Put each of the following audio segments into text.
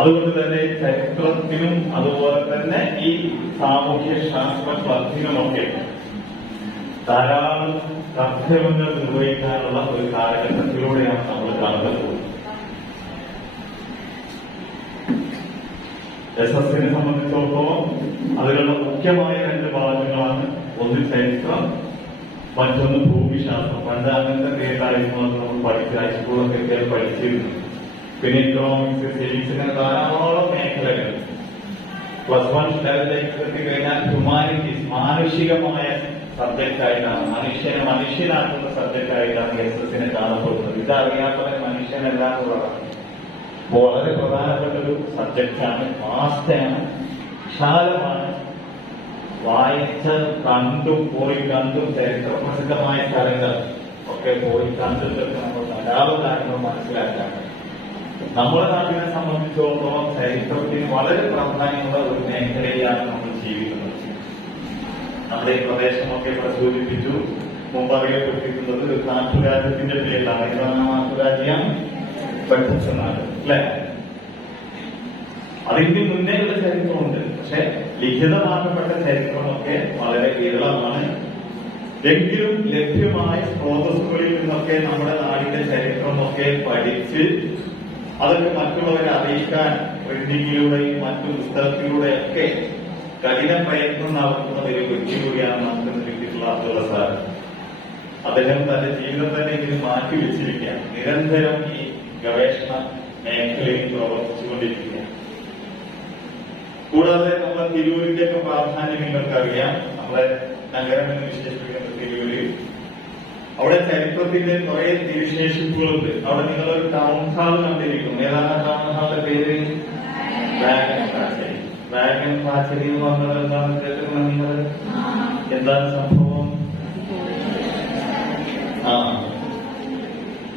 അതുകൊണ്ട് തന്നെ ചരിത്രത്തിനും അതുപോലെ തന്നെ ഈ സാമൂഹ്യ ശാസ്ത്ര ക്ലബിനുമൊക്കെ ധാരാളം കർത്തവ്യങ്ങൾ നിർവഹിക്കാനുള്ള ഒരു കാലഘട്ടത്തിലൂടെയാണ് നമ്മൾ കടന്നു പോകുന്നത്. എസ്എസിനെ സംബന്ധിച്ചിടത്തോളം അതിലുള്ള മുഖ്യമായ രണ്ട് ഭാഗങ്ങളാണ്. ഒന്ന് ചരിത്രം, മറ്റൊന്ന് ഭൂമിശാസ്ത്രം. പണ്ട് അങ്ങനത്തെ പേരായിരുന്നു നമ്മൾ പഠിച്ച ഹൈസ്കൂളൊക്കെ പഠിച്ചിരുന്നു. പിന്നെ ഇക്കണോമിക്സ്, സിവിക്സ്, ഇങ്ങനെ ധാരാളം മേഖലകൾ. +1 ലെവലിലേക്ക് എത്തി കഴിഞ്ഞാൽ ഹ്യൂമാനിറ്റീസ്, മാനുഷികമായ സബ്ജക്റ്റ് ആയിട്ടാണ്, മനുഷ്യനായിട്ടുള്ള സബ്ജക്റ്റ് ആയിട്ടാണ് എസ്എസിനെ കാണപ്പെടുന്നത്. ഇതറിയാത്തവരെ മനുഷ്യനല്ല എന്നുള്ളതാണ്. വളരെ പ്രധാനപ്പെട്ട ഒരു സബ്ജക്റ്റാണ്, വാസ്തയാണ്, വിശാലമാണ്. വായിച്ച കണ്ടും ചരിത്ര പ്രസിദ്ധമായ സ്ഥലങ്ങൾ ഒക്കെ പോയി കണ്ടിട്ടൊക്കെ നമ്മൾ ധാരാളം കാര്യങ്ങൾ മനസ്സിലാക്കാറുണ്ട്. നമ്മുടെ നാട്ടിനെ സംബന്ധിച്ചിടത്തോളം ചരിത്രത്തിന് വളരെ പ്രാധാന്യമുള്ള ഒരു മേഖലയിലാണ് നമ്മൾ ജീവിക്കുന്നത്. നമ്മുടെ ഈ പ്രദേശമൊക്കെ പ്രചോദിപ്പിച്ചു മുമ്പ് അറിയപ്പെട്ടിരിക്കുന്നത് നാട്ടുരാജ്യത്തിന്റെ പേരിലാണ്. ഇതാണ് നാട്ടുരാജ്യം പെട്ടെന്നാണ് അല്ലെ. അതിന്റെ മുന്നേയുള്ള ചരിത്രമുണ്ട്, പക്ഷെ ലിഖിതമാക്കപ്പെട്ട ചരിത്രമൊക്കെ വളരെ വിരളമാണ്. എങ്കിലും ലഭ്യമായ സ്രോതസ്സുകളിൽ നിന്നൊക്കെ നമ്മുടെ നാടിന്റെ ചരിത്രമൊക്കെ പഠിച്ച് അതൊക്കെ മറ്റുള്ളവരെ അറിയിക്കാൻ പ്രിന്റിങ്ങിലൂടെയും മറ്റു പുസ്തകത്തിലൂടെയൊക്കെ കഠിന പ്രയത്നം നടത്തുന്ന ഒരു വ്യക്തി കൂടിയാണ് നമുക്ക് കിട്ടിയിട്ടുള്ള അബ്ദുള്ള സാർ. അദ്ദേഹം തന്റെ ജീവിതം തന്നെ ഇതിന് മാറ്റിവെച്ചിരിക്കുകയാണ്. നിരന്തരം ഈ ഗവേഷണ മേഖലയിൽ പ്രവർത്തിച്ചുകൊണ്ടിരിക്കുകയാണ്. കൂടാതെ നമ്മുടെ തിരൂരിന്റെയൊക്കെ പ്രാധാന്യം നിങ്ങൾക്കറിയാം. നമ്മുടെ നഗരം എന്ന് വിശേഷിപ്പിക്കുന്ന തിരൂര്, അവിടെ ചരിത്രത്തിന്റെ കുറെ തിരുശേഷിപ്പുകളുണ്ട്. അവിടെ നിങ്ങളൊരു ടൗൺ ഹാൾ കണ്ടിരിക്കും. ഏതാണ് ടൗൺ ഹാളിന്റെ പേര്? വാഗൻ പാച്ചേരി എന്ന് പറഞ്ഞത് എന്താണെന്ന് കേട്ടിരുന്ന നിങ്ങൾ? എന്താണ് സംഭവം?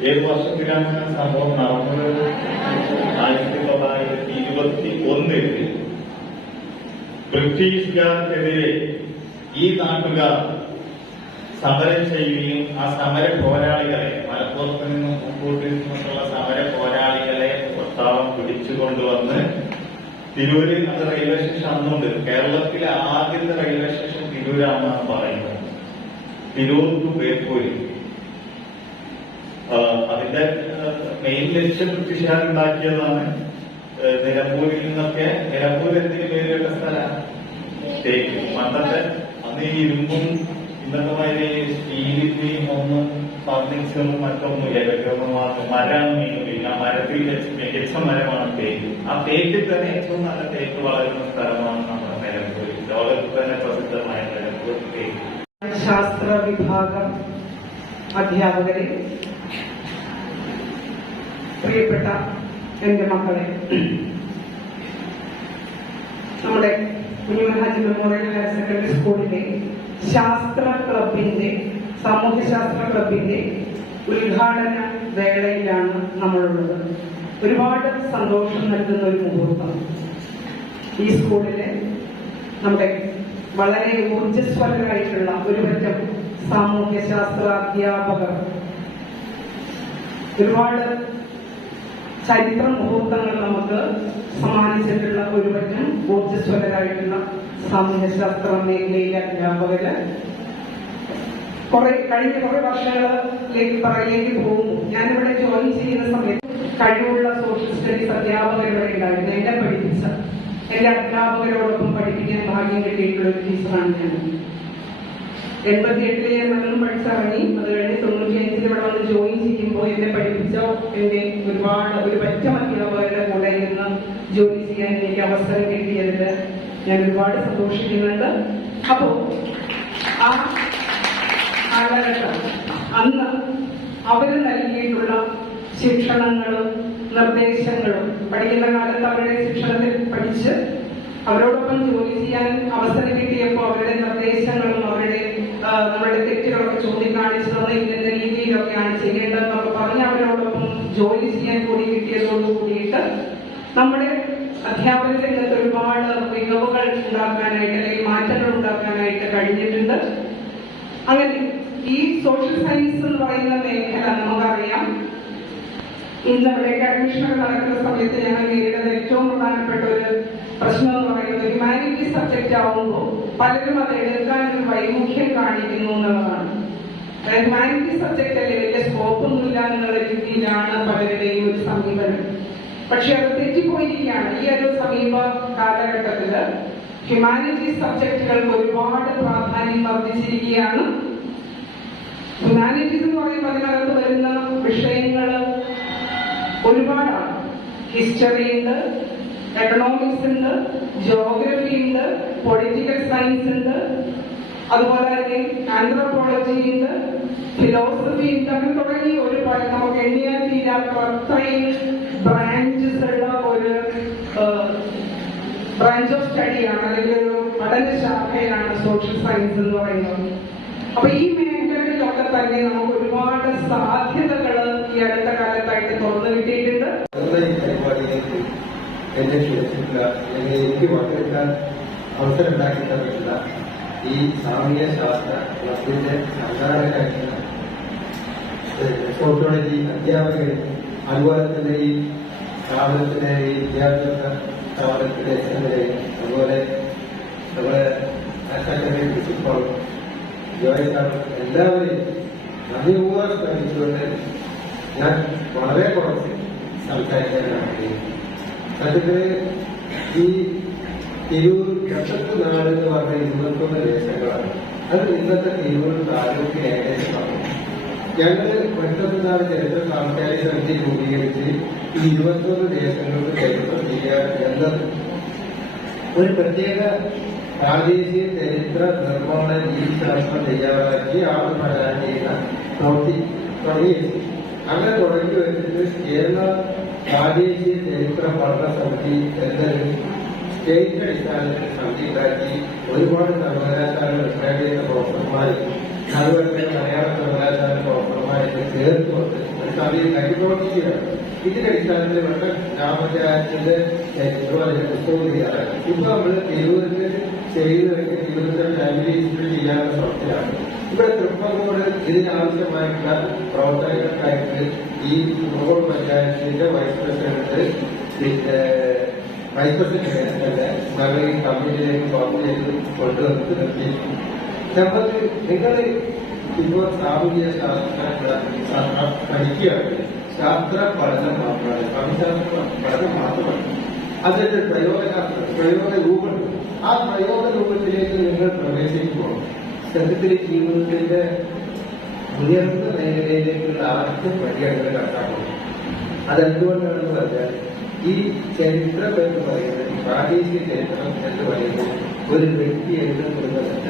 ഏത് വർഷത്തിലാണ് സംഭവം നടന്നത്? 1921 ബ്രിട്ടീഷുകാർക്കെതിരെ ഈ നാട്ടുകാർ സമരം ചെയ്യുകയും ആ സമര പോരാളികളെ, മലപ്പുറത്ത് നിന്നും പൂക്കോട്ടിൽ നിന്നുമുള്ള സമര പോരാളികളെ പ്രസ്താവം പിടിച്ചുകൊണ്ടുവന്ന് തിരൂര്, അത് റെയിൽവേ സ്റ്റേഷൻ അന്നുണ്ട്. കേരളത്തിലെ ആദ്യത്തെ റെയിൽവേ സ്റ്റേഷൻ തിരൂരാണെന്നാണ് പറയുന്നത്. തിരൂർ ടു ബേപ്പൂര്. അതിന്റെ മെയിൻ ലക്ഷ്യം ബ്രിട്ടീഷുകാരുണ്ടാക്കിയതാണ്. നിലമ്പൂരിൽ നിന്നൊക്കെ, നിലമ്പൂർ എന്തിനു പേര് കേട്ട സ്ഥലമാണ്? തേക്ക്. പണ്ടത്തെ അന്ന് ഈ ഇരുമ്പും ഇന്നത്തെ മാതിരി സ്റ്റീലിന്റെയും ഒന്നും ഫർണിച്ചറും മറ്റൊന്നും മരമാണ് മെയിൻ. ആ മരത്തിൽ മികച്ച മരമാണ് തേക്ക്. ആ തേക്കിൽ തന്നെ ഏറ്റവും നല്ല തേക്ക് വളരുന്ന സ്ഥലമാണ് നമ്മുടെ നിലമ്പൂർ. ലോകത്തിൽ തന്നെ പ്രസിദ്ധമായ നിലമ്പൂർ തേക്ക്. ശാസ്ത്ര വിഭാഗം അധ്യാപകരെ, പ്രിയപ്പെട്ട എന്റെ മക്കളെ, നമ്മുടെ കുഞ്ഞുമഹാജി മെമ്മോറിയൽ ഹയർ സെക്കൻഡറി സ്കൂളിലെ ശാസ്ത്ര ക്ലബിന്റെ, സാമൂഹ്യശാസ്ത്ര ക്ലബിന്റെ ഉദ്ഘാടന വേളയിലാണ് നമ്മളുള്ളത്. ഒരുപാട് സന്തോഷം നൽകുന്ന ഒരു മുഹൂർത്തം. ഈ സ്കൂളിലെ നമ്മുടെ വളരെ ഊർജ്ജസ്വലരായിട്ടുള്ള ഒരുപറ്റം സാമൂഹ്യശാസ്ത്ര അധ്യാപകർ ഒരുപാട് ചരിത്ര മുഹൂർത്തങ്ങൾ നമുക്ക് സമ്മാനിച്ചിട്ടുള്ള ഒരുപറ്റം ഊർജ്ജസ്വലരായിട്ടുള്ള സാമൂഹ്യശാസ്ത്ര മേഖലയിലെ അധ്യാപകര് കഴിഞ്ഞ കുറെ വർഷങ്ങളിലേക്ക് പോകുന്നു. ഞാനിവിടെ ജോയിൻ ചെയ്യുന്ന സമയത്ത് കഴിവുള്ള സോഷ്യൽ സ്റ്റഡീസ് അധ്യാപകരിവിടെ ഉണ്ടായിരുന്നു. എന്നെ പഠിപ്പിച്ച എന്റെ അധ്യാപകരോടൊപ്പം പഠിപ്പിക്കാൻ ഭാഗ്യം കിട്ടിയിട്ടുള്ള ഒരു ടീച്ചറാണ് ഞാൻ. 88 ഞാൻ നല്ലോണം പഠിച്ചിറങ്ങി. അത് കഴിഞ്ഞ് 95 ഇവിടെ വന്ന് ജോയിൻ ചെയ്യുമ്പോൾ എന്നെ പഠിപ്പിച്ച എന്റെ ഒരു പറ്റ മറ്റുള്ളവരുടെ കൂടെ ഇരുന്ന് ജോലി ചെയ്യാൻ എനിക്ക് അവസരം കിട്ടിയതിൽ ഞാൻ ഒരുപാട് സന്തോഷിക്കുന്നുണ്ട്. അപ്പോ ആ കാലഘട്ടം, അന്ന് അവര് നൽകിയിട്ടുള്ള ശിക്ഷണങ്ങളും നിർദ്ദേശങ്ങളും, പഠിക്കുന്ന കാലത്ത് അവരുടെ ശിക്ഷണത്തിൽ പഠിച്ച് അവരോടൊപ്പം ജോലി ചെയ്യാൻ അവസരം കിട്ടിയപ്പോൾ അവരുടെ നിർദ്ദേശങ്ങളും നമ്മളുടെ തെറ്റുകളൊക്കെ ചൂണ്ടിക്കാണിച്ചു തന്ന ഇന്ന രീതിയിലൊക്കെയാണ് ചെയ്യേണ്ടതെന്നൊക്കെ പറഞ്ഞ് അവരോടൊപ്പം ജോലി ചെയ്യാൻ കൂടി കിട്ടിയതോടുകൂടിയിട്ട് നമ്മുടെ അധ്യാപന രംഗത്ത് ഒരുപാട് മികവുകൾ ഉണ്ടാക്കാനായിട്ട്, അല്ലെങ്കിൽ മാറ്റങ്ങൾ ഉണ്ടാക്കാനായിട്ട് കഴിഞ്ഞിട്ടുണ്ട്. അങ്ങനെ ഈ സോഷ്യൽ സയൻസ് എന്ന് പറയുന്ന മേഖല നമുക്കറിയാം. ഇന്ന് ഇവിടേക്ക് അഡ്മിഷനൊക്കെ നടക്കുന്ന സമയത്ത് ഞങ്ങൾ നേരിടുന്ന ഏറ്റവും സബ്ജക്റ്റ് ആവുമ്പോൾ പലരും അത് എടുക്കാൻ ഒരു വൈമുഖ്യം കാണിക്കുന്നു എന്നുള്ളതാണ്. ഹ്യൂമാനിറ്റീസ് സബ്ജക്റ്റ് അല്ലേ, വലിയ സ്കോപ്പൊന്നുമില്ല എന്നുള്ള രീതിയിലാണ് പലരുടെയും ഒരു സമീപനം. പക്ഷെ അത് തെറ്റിപ്പോയിരിക്കുകയാണ്. ഈ ഒരു സമീപ കാലഘട്ടത്തില് ഹ്യൂമാനിറ്റീസ് സബ്ജക്റ്റുകൾക്ക് ഒരുപാട് പ്രാധാന്യം വർദ്ധിച്ചിരിക്കുകയാണ്. ഹ്യൂമാനിറ്റീസ് എന്ന് പറയുമ്പോൾ അതിനകത്ത് വരുന്ന വിഷയങ്ങൾ ഒരുപാടാണ്. ഹിസ്റ്ററി ഉണ്ട്, എക്കണോമിക്സ് ഉണ്ട്, ജോഗ്രഫി ഉണ്ട്, പൊളിറ്റിക്കൽ സയൻസ് ഉണ്ട്, അതുപോലെ തന്നെ ആന്ത്രോപോളജി ഉണ്ട്, ഫിലോസഫി ഉണ്ട്. അങ്ങനെ തുടങ്ങി ഒരുപാട് നമുക്ക് എണ്ണിയാൽ തീരാത്ത അത്രയും ബ്രാഞ്ചസ് ഉള്ള ഒരു ബ്രാഞ്ച് ഓഫ് സ്റ്റഡിയാണ്, അല്ലെങ്കിൽ ഒരു പഠനശാഖയാണ് സോഷ്യൽ സയൻസ് എന്ന് പറയുന്നത്. അപ്പൊ ഈ മേഖലകളിലൊക്കെ തന്നെ നമുക്ക് ഒരുപാട് സാധ്യതകൾ ഈ അടുത്ത കാലത്തായിട്ട് തുറന്നു കിട്ടിയിട്ടുണ്ട്. എന്നെ ക്ഷണിച്ചിട്ടില്ല, എനിക്ക് പങ്കെടുക്കാൻ അവസരം ഉണ്ടാക്കി തന്നിട്ടില്ല ഈ സാമൂഹ്യ ശാസ്ത്ര ക്ലബിന്റെ സംഘാടകരായിട്ടുള്ള സോഷ്യോളജി അധ്യാപകർ, അതുപോലെ തന്നെ ഈ സ്ഥാപനത്തിലെ ഈ വിദ്യാഭ്യാസ സ്ഥാപനത്തിലെ അതുപോലെ നമ്മുടെ സെക്രട്ടറി പ്രിൻസിപ്പൾ ജോയിസാർ എല്ലാവരെയും നന്ദിപൂർവ്വം ശ്രമിച്ചുകൊണ്ട് ഞാൻ വളരെ കുറച്ച് സംസാരിക്കാനാണ്. അതിന് ഈ തിരൂർ നാട് എന്ന് പറഞ്ഞ 21 ദേശങ്ങളാണ്. അത് ഇന്നത്തെ തിരൂർ താലൂക്ക് ഏകദേശമാണ്. ഞങ്ങൾ നാട് ചരിത്ര സാംസ്കാരിക സമിതി രൂപീകരിച്ച് ഈ 21 ദേശങ്ങൾക്ക് ചരിത്രം ചെയ്യുക എന്നത് ഒരു പ്രത്യേക പ്രാദേശിക ചരിത്ര നിർമ്മാണ രീതിശാസ്ത്രം തയ്യാറാക്കി ആളുകളാൻ ചെയ്യുന്ന പ്രവൃത്തി തുടങ്ങിയിരുന്നു. അങ്ങനെ തുടങ്ങി വെച്ചിട്ട് കേരള പ്രാദേശിക ചരിത്ര പഠന സമിതി എന്നൊരു സ്റ്റേറ്റ് അടിസ്ഥാനത്തിൽ സമിതി ഉണ്ടാക്കി ഒരുപാട് സർവകലാശാല റിട്ടയർ ചെയ്യുന്ന പ്രൊഫസർമാരും അതുപോലെ തന്നെ മലയാള സർവകലാശാല പ്രൊഫസർമാരൊക്കെ ചേർത്തുകൊണ്ട് ഒരു സമിതി ഉണ്ടാക്കി പ്രവർത്തിക്കുകയാണ്. ഇതിന്റെ അടിസ്ഥാനത്തിൽ പെട്ട ഗ്രാമപഞ്ചായത്തിന്റെ ചരിത്രം അതിന്റെ പുസ്തകം ചെയ്യാറാണ്. ഇപ്പൊ നമ്മൾ തിരുവനന്തപുരത്ത് ചെയ്ത് തിരുവനന്തപുരം ഫാമിലി ഹിസ്റ്ററി ചെയ്യാനുള്ള ശ്രമത്തിലാണ്. ഇവിടെ തൃപ്പങ്കോട് ഇതിനാവശ്യമായിട്ടുള്ള പ്രവർത്തകർക്കായിട്ട് ഈ കുന്നോട് പഞ്ചായത്തിന്റെ വൈസ് പ്രസിഡന്റ് ഞങ്ങൾ ഈ കമ്മിറ്റിയിലേക്ക് ഫോം ചെയ്ത് കൊണ്ടുവന്നിട്ട് നിർത്തിയിരിക്കും. നമുക്ക് നിങ്ങൾ ഇപ്പോൾ സാമൂഹിക ശാസ്ത്ര പഠിക്കുകയാണ്. ശാസ്ത്ര പഠനം മാത്രമാണ്, കവിശാസ്ത്ര പഠനം മാത്രമല്ല, അതിന്റെ പ്രയോഗ രൂപമുണ്ട്. ആ പ്രയോഗ രൂപത്തിലേക്ക് നിങ്ങൾ പ്രവേശിക്കുമ്പോൾ സത്യത്തിൽ ജീവിതത്തിന്റെ ഉയർന്ന മേഖലയിലേക്കുള്ള ആദ്യ പടിയാണ് കണക്കാക്കുന്നത്. അതെന്തുകൊണ്ടാണെന്ന് പറഞ്ഞാൽ ഈ ചരിത്രം എന്ന് പറയുന്നത്, പ്രാദേശിക ചരിത്രം എന്ന് പറയുന്നത് ഒരു വ്യക്തി എഴുതപ്പെടുന്നതല്ല,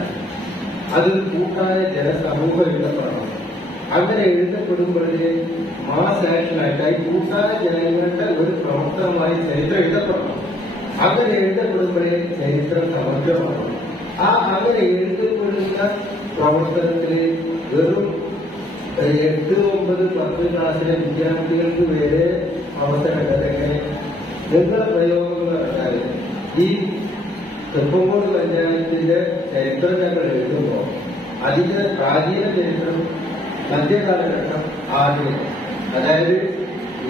അതൊരു കൂട്ടായ ജനസമൂഹം എഴുതപ്പെടണം. അങ്ങനെ എഴുതപ്പെടുമ്പോഴേ മാസ് ആക്ഷനായിട്ട് കൂട്ടായ ജനങ്ങളുടെ ഒരു പ്രവർത്തനമായി ചരിത്രം എഴുതപ്പെടണം. അങ്ങനെ എഴുതപ്പെടുമ്പോഴേ ചരിത്രം സമഗ്രമാകണം. അങ്ങനെ എഴുതപ്പെടുന്ന പ്രവർത്തനത്തില് വെറും 8, 9, 10 ക്ലാസ്സിലെ വിദ്യാർത്ഥികൾക്ക് വരെ അവസരമുണ്ടെങ്കിൽ നിങ്ങളുടെ പ്രയോഗങ്ങൾ നടത്താൻ ഈ തൃപ്പങ്കോട് പഞ്ചായത്തിന്റെ ചരിത്രം ഞങ്ങൾ എഴുതുമ്പോൾ അതിന്റെ പ്രാചീന ചരിത്രം, മധ്യകാലഘട്ടം, ആധുനികം, അതായത്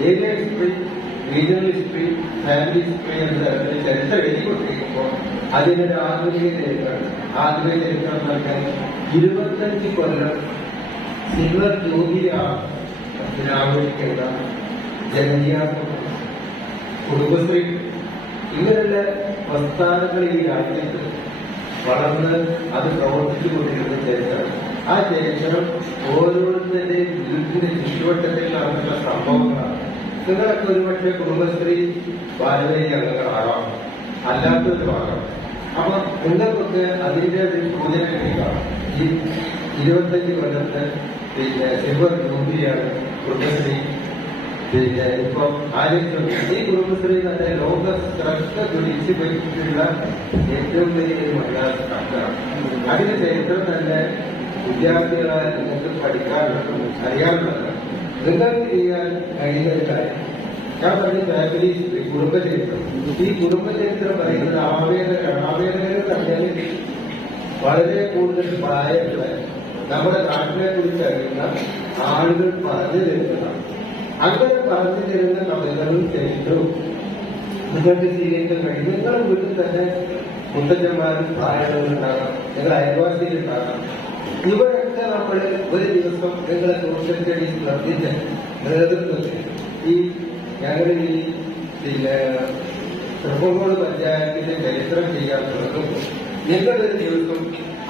area history, regional history, family history എന്ന തരത്തിൽ ചരിത്രം എഴുതിക്കൊണ്ടിരിക്കുമ്പോൾ അതിനൊരു ആധുനിക ചരിത്രമാണ്. ആധുനിക ചരിത്രം എന്ന് പറഞ്ഞാൽ 25 കൊല്ലം സിൽവർ ജൂബിലി ആഘോഷിക്കേണ്ട ജനകീയാത്മക കുടുംബശ്രീ ഇങ്ങനെയുള്ള പ്രസ്ഥാനങ്ങൾ ഈ രാജ്യത്ത് വളർന്ന് അത് പ്രവർത്തിച്ചുകൊണ്ടിരുന്ന ചരിത്രം. ആ ചരിത്രം ഓരോരുത്തരുടെയും വീട്ടിന്റെ ചുറ്റുവട്ടത്തിൽ നടന്നിട്ടുള്ള സംഭവങ്ങളാണ്. നിങ്ങളൊക്കെ ഒരുപക്ഷെ കുടുംബശ്രീ പാരമ്പര്യ അംഗങ്ങളാകാം, അല്ലാത്തവരുമാകാം. അപ്പൊ നിങ്ങൾക്കൊക്കെ അതിന്റെ ഒരു സൂചന കിട്ടിക്കാണും. ഈ 25 കൊല്ലത്തെ സിൽവർ ജൂബിലിയാണ് കുടുംബശ്രീ. ഇപ്പം ആരോഗ്യം ഈ കുടുംബശ്രീ തന്നെ ലോക ശ്രദ്ധ പിടിച്ചു പറ്റിയിട്ടുള്ള ഏറ്റവും വലിയ മലയാള സ്ഥാപനമാണ്. അതിന്റെ ചരിത്രം തന്നെ വിദ്യാർത്ഥികളായ നിങ്ങൾക്ക് പഠിക്കാനുള്ളത്, അറിയാനുള്ളത്, നിങ്ങൾക്ക് ചെയ്യാൻ കഴിയുന്ന കാര്യം. ഞാൻ പറഞ്ഞ ഫാമിലി ഹിസ്റ്ററി, കുടുംബചരിത്രം. ഈ കുടുംബചരിത്രം പറയുന്നത് ആവേദനകൾ പറഞ്ഞാൽ വളരെ കൂടുതൽ പ്രായമുള്ള നമ്മുടെ നാട്ടിനെ കുറിച്ച് അറിയുന്ന ആളുകൾ പറഞ്ഞു തരുന്നതാണ്. അങ്ങനെ പറഞ്ഞു തരുന്ന കഥകളും ചരിത്രവും നിങ്ങൾക്ക് സ്വീകരിക്കാൻ കഴിയും. നിങ്ങളുടെ വീട്ടിൽ തന്നെ മുത്തച്ഛന്മാരും പ്രായമുണ്ടാകാം, നിങ്ങളുടെ അയൽവാസിയിലുണ്ടാകാം. ഇവരൊക്കെ നമ്മൾ ഒരു ദിവസം നിങ്ങളെ സോഷ്യൽ സ്റ്റഡീസ് ക്ലബിന്റെ നേതൃത്വത്തിൽ ഈ ഞങ്ങളുടെ ഈ പിന്നെ ചെറുപ്പങ്കോട് പഞ്ചായത്തിന്റെ ചരിത്രം ചെയ്യാൻ തുടങ്ങുമ്പോൾ നിങ്ങളൊരു ദിവസം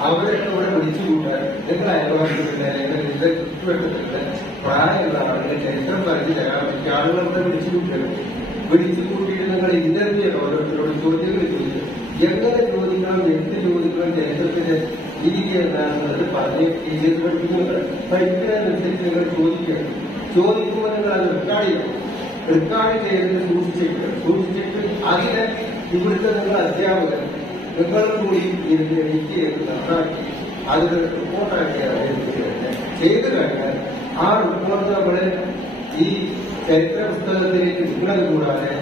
അവരെ ഇവിടെ വിളിച്ചുകൂട്ടാൻ നിങ്ങൾ അയൽവാസികളുടെ അല്ലെങ്കിൽ നിങ്ങളുടെ ചുറ്റുവട്ടത്തിന്റെ പ്രായമുള്ള ആളുകൾ ചരിത്രം പറഞ്ഞു തരാൻ പറ്റിയ ആളുകളെ വിളിച്ചുകൂട്ടിയിട്ട് നിങ്ങൾ ഇന്റർവ്യൂ ഓരോരുത്തരോട് ചോദ്യങ്ങൾ ചോദിക്കും. എങ്ങനെ ചോദിക്കണം, എന്ത് ചോദിക്കണം, ചരിത്രത്തിന്റെ രീതി എന്താണെന്നുള്ളത് പറഞ്ഞ് ടീച്ചേഴ്സ് പഠിപ്പിക്കുന്നുണ്ട്. പഠിക്കുന്നതിനനുസരിച്ച് നിങ്ങൾ ചോദിക്കണം. ചോദിക്കുമ്പോൾ നിങ്ങൾ അത് റെക്കോർഡ് ചെയ്ത് സൂക്ഷിച്ചിട്ട് അതിനെ ഇവിടുത്തെ നിങ്ങൾ അധ്യാപകർ നിങ്ങളും കൂടി ഇതിന്റെ എഡിറ്റ് ചെയ്ത് നന്നാക്കി അതിന് റിപ്പോർട്ടാക്കി ചെയ്തു കഴിഞ്ഞാൽ ആ റിപ്പോർട്ട് നമ്മള് ഈ ചരിത്ര പുസ്തകത്തിലേക്ക് നിങ്ങളത് കൂടാതെ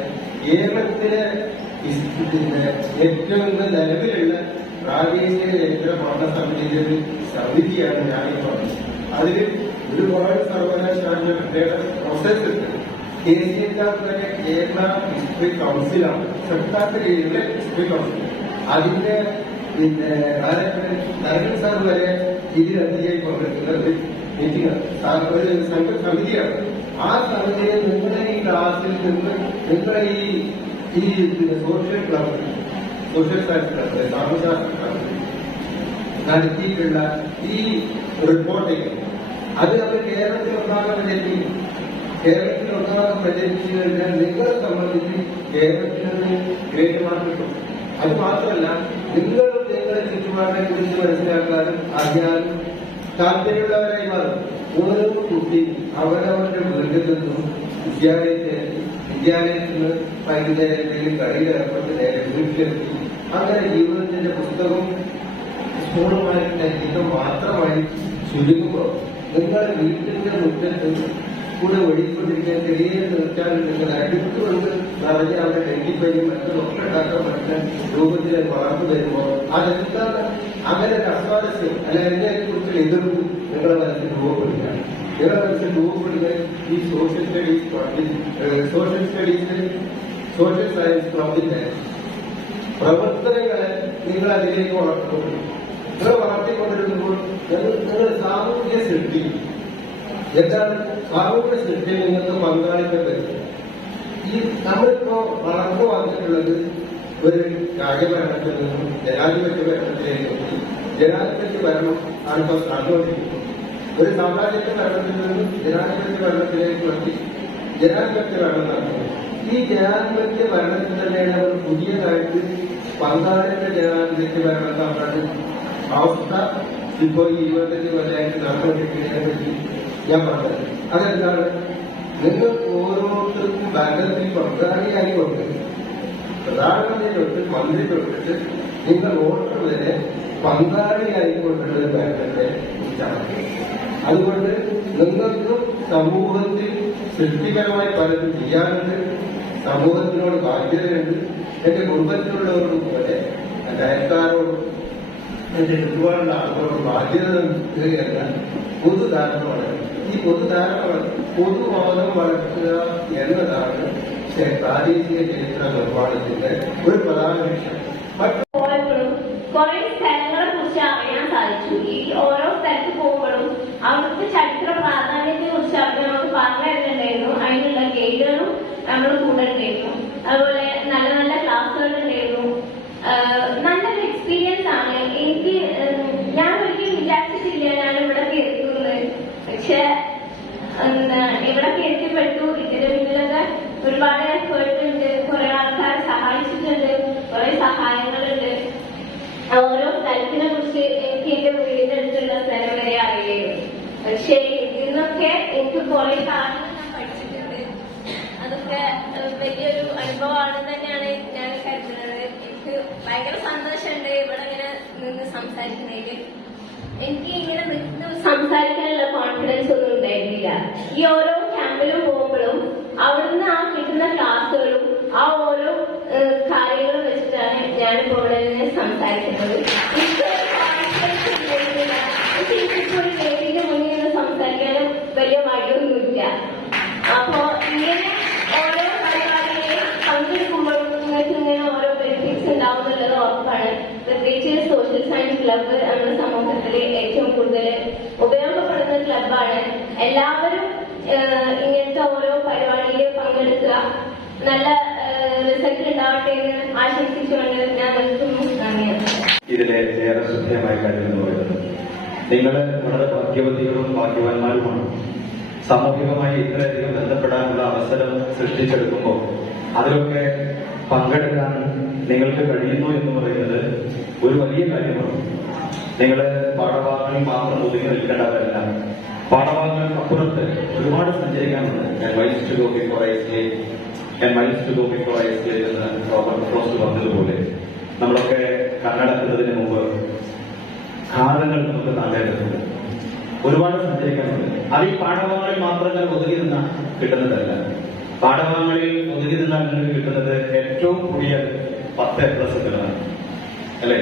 കേരളത്തിലെ ഏറ്റവും നിലവിലുള്ള പ്രാദേശിക ചരിത്ര പഠന സമിതിയുടെ സമിതിയാണ് ഞാനിപ്പോൾ. അതിൽ ഒരുപാട് സർവകലാശാലകളുടെ പ്രോസസ് ഉണ്ട്. കേരള ഹിസ്റ്ററി കൗൺസിലാണ്, സർക്കാർ കീഴിലെ ഹിസ്റ്ററി കൗൺസിൽ. അതിന്റെ നരകൻ സാർ വരെ ഇതിലധികമായി പങ്കെടുക്കുന്ന ഒരു മീറ്റിംഗ് ഒരു സംഘ സമിതിയാണ്. ആ സമിതിയെ നിങ്ങളുടെ ഈ ക്ലാസ്സിൽ നിന്ന് നിങ്ങളുടെ ഈ social club, social science club, സാമൂഹ്യശാസ്ത്ര ക്ലബ് നടത്തിയിട്ടുള്ള ഈ റിപ്പോർട്ടിങ് അത് നമ്മൾ കേരളത്തിലൊന്നാകെ പ്രചരിപ്പിക്കും. കേരളത്തിലൊന്നാകെ പ്രചരിപ്പിച്ചു കഴിഞ്ഞാൽ നിങ്ങളെ സംബന്ധിച്ച് കേരളത്തിൽ ഗ്രേറ്റ് മാർക്ക് കിട്ടും. അത് മാത്രമല്ല, നിങ്ങളുടെ ചുറ്റുപാടിനെ കുറിച്ച് മനസ്സിലാക്കാനും അറിയാനും താല്പര്യമുള്ളവരായി മാറും. ഓരോ കുട്ടി അവരവരുടെ വീട്ടിൽ നിന്നും വിദ്യാലയത്തിൽ നിന്ന് വൈകുന്നേരം കളിയിൽ ഏർപ്പെട്ട് നേരെ വീട്ടിലെത്തി അങ്ങനെ ജീവിതത്തിന്റെ പുസ്തകം സ്കൂളുമായിട്ടുള്ള ജീവിതം മാത്രമായി ചുരുങ്ങുമ്പോൾ നിങ്ങളുടെ വീട്ടിന്റെ മുറ്റത്ത് കൂടെ ഒഴിക്കൊണ്ടിരിക്കാൻ ചെറിയ നിർത്താൻ നിങ്ങൾ അടുത്തുകൊണ്ട് നിറഞ്ഞ അവിടെ ഡെങ്കിപ്പനിയും മറ്റൊക്കെ ഉണ്ടാക്കാൻ പറ്റുന്ന രൂപത്തിൽ വളർന്നു വരുമ്പോൾ അതെന്താണ് അങ്ങനെ ഒരു അസ്വാരസ്യം അല്ല അതിനെ കുറിച്ചുള്ള എതിർപ്പ് നിങ്ങളുടെ മനസ്സിൽ രൂപപ്പെടുകയാണ്. നിങ്ങളുടെ മനസ്സിൽ രൂപപ്പെടുന്ന ഈ സോഷ്യൽ സ്റ്റഡീസിൽ സോഷ്യൽ സയൻസ് ക്ലബിന്റെ പ്രവർത്തനങ്ങളെ നിങ്ങൾ അതിലേക്ക് വളർത്തുന്നു. നിങ്ങൾ വളർത്തിക്കൊണ്ടിരുമ്പോൾ നിങ്ങൾ സാമൂഹ്യ സൃഷ്ടി എന്താണ് സാമൂഹ്യ സൃഷ്ടിയിൽ നിങ്ങൾക്ക് പങ്കാളിത്തം വരുന്നത്. ഈ നമ്മളിപ്പോ വളർന്നു വന്നിട്ടുള്ളത് ഒരു രാജഭരണത്തിൽ നിന്നും ജനാധിപത്യ ഭരണത്തിലേക്ക് എത്തി. ജനാധിപത്യ ഭരണം ആണിപ്പോ നടന്നുകൊണ്ടിരിക്കുന്നത്. ഒരു സാമ്രാജ്യത്വ ഭരണത്തിൽ നിന്നും ജനാധിപത്യ ഭരണത്തിലേക്ക് എത്തി. ജനാധിപത്യ ഭരണം നടത്തുന്നത്. ഈ ജനാധിപത്യ ഭരണത്തിൽ തന്നെയാണ് അവർ പുതിയതായിട്ട് പങ്കാളിത്ത ജനാധിപത്യ ഭരണം നടന്നത്. അവസ്ഥ ഇപ്പോ ഈ 25 കൊല്ലമായിട്ട് നടന്നുകൊണ്ടിരിക്കുന്നതിനെ പറ്റി ഞാൻ പറഞ്ഞത്. അതെന്താണ്, നിങ്ങൾ ഓരോരുത്തർക്കും ഭരണത്തിൽ പങ്കാളിയായിക്കൊണ്ട് പ്രധാനമന്ത്രി തൊട്ട് മന്ത്രി തൊട്ടിട്ട് നിങ്ങൾ വോട്ടർ വരെ പങ്കാളിയായിക്കൊണ്ടുള്ള ഒരു ഭരണത്തെ കുറിച്ചാണ്. അതുകൊണ്ട് നിങ്ങൾക്ക് സമൂഹത്തിൽ സൃഷ്ടിപരമായി പലതും ചെയ്യാനുണ്ട്. സമൂഹത്തിനോട് ബാധ്യതയുണ്ട്. എന്റെ കുടുംബത്തിലുള്ളവരോടും പോലെ എന്റെ അയൽക്കാരോടും എന്റെ ചുറ്റുപാടുള്ള ആളുകളോട് ബാധ്യത എന്ന പൊതുധാരണമാണ്. ഈ പൊതുബോധം വളർത്തുക എന്നതാണ് പ്രാദേശിക ചരിത്ര നിർമ്മാണത്തിന്റെ ഒരു പ്രധാന ലക്ഷ്യം. കുറെ സ്ഥലങ്ങളെ കുറിച്ച് അറിയാൻ സാധിച്ചു. ഈ ഓരോ സ്ഥലത്ത് പോകുമ്പോഴും അവിടുത്തെ ചരിത്ര പ്രാധാന്യത്തെ കുറിച്ച് അവർ നമുക്ക് പറഞ്ഞു തരുന്നുണ്ടായിരുന്നു. അതിനുള്ള ഗൈഡുകളും നമ്മൾ കൂടെ ഉണ്ടായിരുന്നു. അതുപോലെ നല്ല നല്ല ക്ലാസ്സുകൾ ഉണ്ടായിരുന്നു. നല്ലൊരു എക്സ്പീരിയൻസ് ആണ്. എനിക്ക് ഞാൻ ഒരിക്കലും വിചാരിച്ചിട്ടില്ല ഞാൻ ഇവിടെ എത്തുന്നത്. പക്ഷെ ഇവിടെ എത്തിപ്പെട്ടു. ഇതിന് പിന്നിലൊക്കെ ഒരുപാട് എഫേർട്ട് ഉണ്ട്. കുറെ ആൾക്കാരെ സഹായിച്ചിട്ടുണ്ട്. കുറെ സഹായങ്ങളുണ്ട്. ഓരോ സ്ഥലത്തിനെ കുറിച്ച് എനിക്ക് എന്റെ വീടിന്റെ അടുത്തുള്ള സ്ഥലം വരെ അറിയായിരുന്നു. പക്ഷെ ഇതിന്നൊക്കെ എനിക്ക് കുറെ കാര്യങ്ങൾ ഞാൻ പഠിച്ചിട്ടുണ്ട്. അതൊക്കെ വലിയൊരു അനുഭവമാണെന്ന് തന്നെയാണ് ഞാൻ കരുതുന്നത്. എനിക്ക് ഭയങ്കര സന്തോഷമുണ്ട് ഇവിടെ ഇങ്ങനെ നിന്ന് സംസാരിക്കുന്നതിൽ. എനിക്ക് ഇങ്ങനെ നിന്ന് സംസാരിക്കാനുള്ള കോൺഫിഡൻസ് ഒന്നും ഉണ്ടായിരുന്നില്ല. ഈ ഓരോ ക്യാമ്പിലും പോകുമ്പോഴും അവിടുന്ന് ആ കിട്ടുന്ന ക്ലാസ്സുകളും ആ ഓരോ കാര്യങ്ങളും വെച്ചിട്ടാണ് ഞാനിപ്പോ ഇവിടെ നിന്ന് സംസാരിക്കുന്നത്. എനിക്കിപ്പോൾ ഒരു വേദിയുടെ മുന്നിൽ നിന്ന് സംസാരിക്കാനും വലിയ മടിയൊന്നുമില്ല. അപ്പോ ഇങ്ങനെ ഓരോ പരിപാടികളെ പങ്കെടുക്കുമ്പോഴും നിങ്ങൾക്ക് ഇങ്ങനെ ഓരോ ബെനിഫിറ്റ്സ് ഉണ്ടാവും എന്നുള്ളത് ഉറപ്പാണ്. ക്ലബ്ബ് നമ്മുടെ സമൂഹത്തിൽ ഏറ്റവും കൂടുതൽ ഉപയോഗപ്പെടുന്ന ക്ലബ്ബാണ്. എല്ലാവരും ഇങ്ങനത്തെ ഓരോ പരിപാടിയിൽ പങ്കെടുക്കുക, നല്ല റിസൾട്ട് ഉണ്ടാവട്ടെ എന്ന് ആശംസിച്ചുകൊണ്ട് ഞാൻ നിർത്തുന്നു. ഇതിലെ ഏറെ ശ്രദ്ധേയമായ കാര്യം എന്ന് പറയുന്നത് നിങ്ങൾ വളരെ ഭാഗ്യവതികളും ഭാഗ്യവാന്മാരുമാണ്. സാമൂഹികമായി ഇത്രയധികം ബന്ധപ്പെടാനുള്ള അവസരം സൃഷ്ടിച്ചെടുക്കുമ്പോൾ അതിലൊക്കെ പങ്കെടുക്കാൻ നിങ്ങൾക്ക് കഴിയുന്നു എന്ന് പറയുന്നത് ഒരു വലിയ കാര്യമാണ്. നിങ്ങൾ പാഠഭാഗങ്ങളിൽ മാത്രം ഒതുങ്ങി നിൽക്കേണ്ടവരല്ല, പാഠഭാഗങ്ങൾക്കപ്പുറത്ത് ഒരുപാട് സഞ്ചരിക്കാനുണ്ട്. എന്ന് റോബർട്ട് ഫ്രോസ്റ്റ് പറഞ്ഞതുപോലെ നമ്മളൊക്കെ കണ്ണടക്കുന്നതിന് മുമ്പ് കാലങ്ങൾ നമുക്ക് താണ്ടേണ്ടതുണ്ട്, ഒരുപാട് സഞ്ചരിക്കാനുണ്ട്. അത് ഈ പാഠഭാഗങ്ങളിൽ മാത്രം ഒതുങ്ങി നിന്നാൽ കിട്ടുന്നതല്ല. പാഠഭാഗങ്ങളിൽ ഒതുങ്ങി നിന്നാൽ നിങ്ങൾക്ക് കിട്ടുന്നത് ഏറ്റവും കൂടിയ 10 A+കളാണ്, അല്ലെ?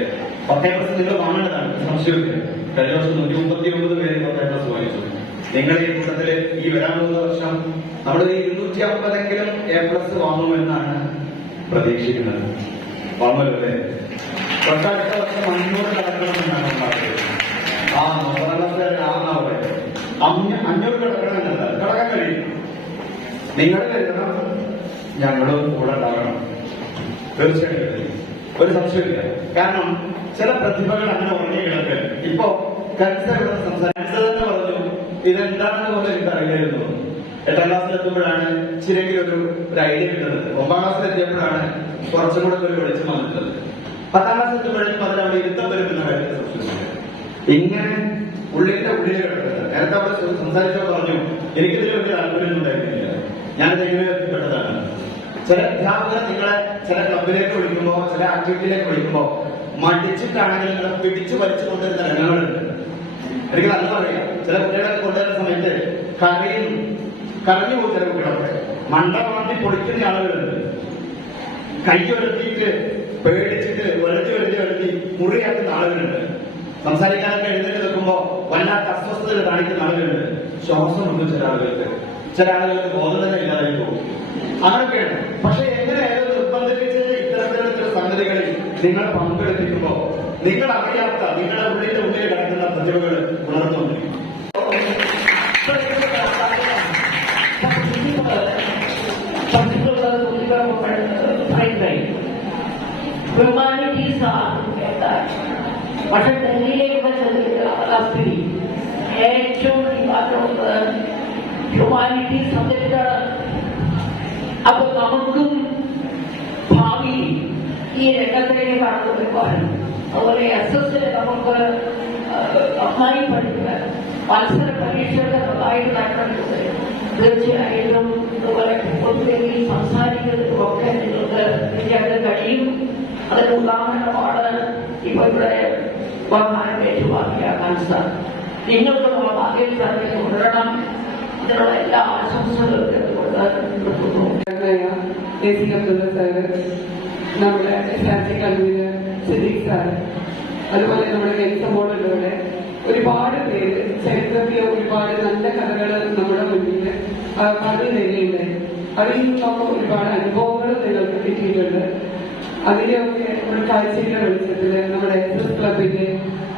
10 A+ നിങ്ങൾ വാങ്ങേണ്ടതാണ്, സംശയമില്ല. കഴിഞ്ഞ വർഷം 139 പേര് 10 A+ വാങ്ങിച്ചു. നിങ്ങൾ ഈ കൂട്ടത്തില് ഈ വരാൻ പോകുന്ന വർഷം നമ്മൾ 250എങ്കിലും A+ വാങ്ങുമെന്നാണ് പ്രതീക്ഷിക്കുന്നത്. വാങ്ങുമല്ലേ? തൊട്ടടുത്ത വർഷം 500 കടക്കണമെന്നാണ് പറഞ്ഞത്. ആ 9ാം ക്ലാസ്സിലെ ആവുന്ന അവിടെ 500 കിടക്കണമെന്നല്ല, കിടക്കാൻ കഴിയും. നിങ്ങൾ കരുതണം, ഞങ്ങളും കൂടെ ഉണ്ടാകണം. തീർച്ചയായിട്ടും ഒരു സംശയമില്ല. കാരണം ചില പ്രതിഭകൾ അങ്ങനെ ഉറങ്ങി കിടക്കുക. ഇപ്പോ സംസാരിച്ചത് തന്നെ പറഞ്ഞു, ഇതെന്താണെന്ന് പോലെ എനിക്ക് അറിയായിരുന്നു. 8ാം ക്ലാസ്സിലെത്തുമ്പോഴാണ് ഇച്ചിരെങ്കിലും ഒരു ഐഡിയ കിട്ടുന്നത്. 9ാം ക്ലാസ്സിലെത്തിയപ്പോഴാണ് കുറച്ചും കൂടെ ഒരു വെളിച്ചം വന്നിട്ടുള്ളത്. 10ാം ക്ലാസ്സിലെത്തുമ്പോഴേക്കും അതിലവിടെ ഇരുത്തം വരുന്ന കാര്യത്തെ സംശയിച്ചില്ല. ഇങ്ങനെ ഉള്ളിന്റെ ഉള്ളിൽ കിടക്കുന്നത്. നേരത്തെ അവിടെ സംസാരിച്ചോ പറഞ്ഞു, എനിക്കിതിൽ വലിയ താല്പര്യമൊന്നും ഉണ്ടായിരുന്നില്ല, ഞാനിത് എങ്ങനെ എത്തിപ്പെട്ടതാണ്. ചില അധ്യാപകർ നിങ്ങളെ ചില ക്ലബിലേക്ക് വിളിക്കുമ്പോ, ചില ആക്ടിവിറ്റിയിലേക്ക് വിളിക്കുമ്പോ മടിച്ചിട്ടാണെങ്കിൽ നിങ്ങളെ പിടിച്ചു വലിച്ചു കൊണ്ടുവരുന്ന രംഗങ്ങളുണ്ട്. എനിക്ക് നല്ല അറിയാം. ചില കുട്ടികളൊക്കെ കൊണ്ടുവരുന്ന സമയത്ത് കരഞ്ഞു പോകും. ചില കുട്ടികളൊക്കെ മണ്ട മാറ്റി പൊളിക്കുന്ന ആളുകളുണ്ട്. കൈ ഉയർത്തിയിട്ട് പേടിച്ചിട്ട് വെളുത്തി മുറിയാക്കുന്ന ആളുകളുണ്ട്. സംസാരിക്കാനൊക്കെ എഴുന്നേറ്റ് നിൽക്കുമ്പോ വല്ലാത്ത അസ്വസ്ഥതകൾ കാണിക്കുന്ന ആളുകളുണ്ട്. ശ്വാസമുണ്ട് ചില ആളുകൾക്ക് ബോധം തന്നെ ഇല്ലാതായി പോകും. അങ്ങനെയൊക്കെയാണ്. പക്ഷെ എങ്ങനെയായാലും നിർബന്ധിപ്പിച്ച് ഇത്തരത്തിലുള്ള ചില സംഗതികളിൽ നിങ്ങൾ പങ്കെടുപ്പിക്കുമ്പോ നിങ്ങൾ അറിയാത്ത നിങ്ങളുടെ ഉള്ളിന്റെ ഉള്ളിൽ കിടക്കുന്ന പ്രതിഭകൾ ഉണർന്നുകൊണ്ടിരിക്കും. Humanities are പക്ഷെ ഡൽഹിയിലേക്ക് ശ്രദ്ധിക്കുക, ഏറ്റവും ഹ്യൂമാനിറ്റീസ് സബ്ജക്റ്റാണ്. അപ്പൊ നമുക്കും ഭാവി ഈ രംഗത്തിലേക്ക് കടന്നു വരുവാനും അതുപോലെ SS നമുക്ക് നന്നായി പഠിക്കുക, മത്സര പരീക്ഷകൾ നന്നായിട്ട് നടക്കുന്നത് തീർച്ചയായിട്ടും അതുപോലെ പൊതുവേദിയിൽ സംസാരിക്കുന്നതിനും ഒക്കെ നിങ്ങൾക്ക് അത് കഴിയും. അതിന് ഉദാഹരണമാണ് ഇപ്പൊ ഇവിടെ ബഹുമാനം ഏറ്റുവാക്കിയ കൻസർ. നിങ്ങൾക്ക് ഭാഗ്യം തന്നെ തുടരണം. അതിനുള്ള എല്ലാ ആശംസകളും നിർത്തുന്നു. അബ്ദുള്ള സാറ്, നമ്മുടെ SRC കൺവീനർ സിദ്ദീഖ് സാറ്, അതുപോലെ നമ്മുടെ ഗെയിംസ് ബോർഡിലൂടെ ഒരുപാട് പേര് ചരിത്രത്തിലെ ഒരുപാട് നല്ല കഥകൾ നമ്മുടെ മുന്നിൽ പറഞ്ഞു തരികയുണ്ടായി. അതിൽ നിന്നൊക്കെ ഒരുപാട് അനുഭവങ്ങൾ നിങ്ങൾക്ക് കിട്ടിയിട്ടുണ്ട്. അതിലെയൊക്കെ ഒരു കാഴ്ചയുടെ വെളിച്ചത്തില് നമ്മുടെ SS ക്ലബിന്റെ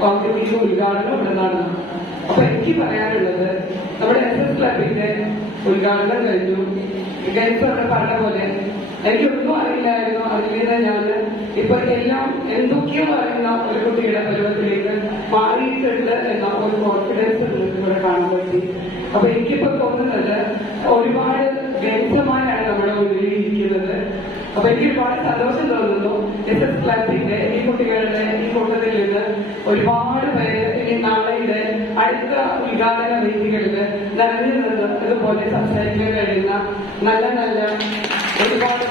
കോൺട്രിബ്യൂഷൻ ഉദ്ഘാടനം ഇവിടെ നടന്നു. അപ്പൊ എനിക്ക് പറയാനുള്ളത്, നമ്മുടെ SS ക്ലബിന്റെ ഉദ്ഘാടനം കഴിഞ്ഞു. ഗൾഫ് അവിടെ പറഞ്ഞ പോലെ എനിക്കൊന്നും അറിയില്ലായിരുന്നു. അതിൽ നിന്ന് ഞാൻ ഇപ്പൊ എല്ലാം എന്തൊക്കെയോ അറിയുന്ന ഒരു കുട്ടിയുടെ പരുവത്തിലേക്ക് മാറിയിട്ടുണ്ട് എന്ന ഒരു കോൺഫിഡൻസ് നിങ്ങൾക്ക് ഇവിടെ കാണാൻ പറ്റി. അപ്പൊ എനിക്കിപ്പോ തോന്നുന്നത് ഒരുപാട് ഗംഭീരമായാണ് നമ്മുടെ മുന്നിൽ ഇരിക്കുന്നത്. അപ്പൊ എനിക്ക് ഒരുപാട് സന്തോഷം തോന്നുന്നു. SS ക്ലബിന്റെ ഈ കുട്ടികളുടെ ഈ കൂട്ടത്തിൽ നിന്ന് ഒരുപാട് പേര് ഇനി നാളെയുടെ അടുത്ത ഉദ്ഘാടന വേദികളിൽ നിറഞ്ഞു നിന്ന് ഇതുപോലെ സംസാരിക്കാൻ കഴിയുന്ന നല്ല നല്ല ഒരുപാട്